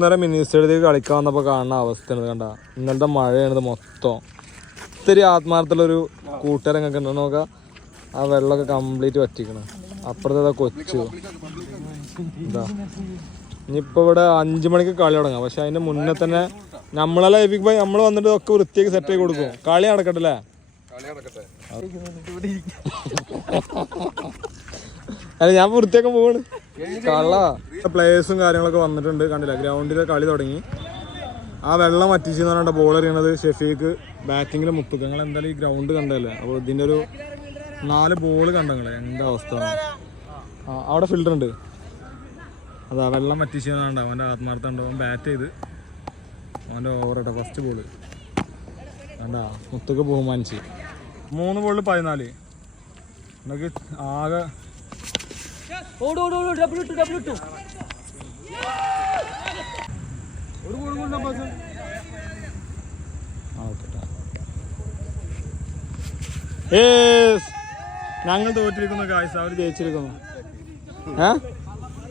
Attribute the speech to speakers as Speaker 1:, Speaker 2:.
Speaker 1: ഇന്നലെ മിനി സ്റ്റേഡിയത്തിൽ കളിക്കാൻ വന്നപ്പോൾ കാണുന്ന അവസ്ഥയാണ് കണ്ട. ഇന്നലത്തെ മഴയാണിത് മൊത്തം. ഇത്തിരി ആത്മാർത്ഥമുള്ളൊരു കൂട്ടുകാരങ്ങൊക്കെ ഉണ്ട്. നോക്കാം ആ വെള്ളമൊക്കെ കംപ്ലീറ്റ് വറ്റിക്കണം. അപ്പുറത്തെ കൊച്ചു. എന്താ? ഇനിയിപ്പോൾ ഇവിടെ അഞ്ചു മണിക്ക് കളി തുടങ്ങാം. പക്ഷെ അതിന്റെ മുന്നേ തന്നെ നമ്മളെ ലൈഫിക്ക് പോയി നമ്മൾ വന്നിട്ട് ഒക്കെ വൃത്തിയാക്കി സെറ്റ് ആക്കി കൊടുക്കും. കളി നടക്കട്ടല്ലേ അല്ല ഞാൻ വൃത്തിയാക്കാൻ പോവാണ്. കള്ള പ്ലേയേഴ്സും കാര്യങ്ങളൊക്കെ വന്നിട്ടുണ്ട്. കണ്ടില്ല? ഗ്രൗണ്ടിലെ കളി തുടങ്ങി. ആ വെള്ളം അറ്റിച്ചെന്ന് പറഞ്ഞിട്ട് ബോൾ എറിയണത് ഷെഫീക്ക് ബാറ്റിങ്ങിൽ മുത്തുക നിങ്ങൾ എന്തായാലും ഈ ഗ്രൗണ്ട് കണ്ടല്ലേ അപ്പോൾ ഇതിന്റെ ഒരു നാല് ബോൾ കണ്ടങ്ങളെ എന്താ അവസ്ഥ? ആ അവിടെ ഫിൽഡർ ഉണ്ട്. അതാ വെള്ളം വറ്റിച്ച് കണ്ടോ ആത്മാർത്ഥം ഉണ്ട് അവൻ ബാറ്റ് ചെയ്ത്. അവന്റെ ഓവർ ഫസ്റ്റ് ബോൾ കണ്ടാ? മുത്തൊക്കെ ബഹുമാനിച്ച്. മൂന്ന് ബോളിൽ പതിനാല്. ആകെ
Speaker 2: ഓട് ഓടു ഓടു ഡബ്ല്യു ടു ഡബ്ല്യു ടു
Speaker 1: ആ, ഓക്കേ ട്ടാ. Yes. ഞങ്ങൾ തോറ്റിരിക്കുന്നു കാഴ്ച അവർ ജയിച്ചിരിക്കുന്നു. ഏ?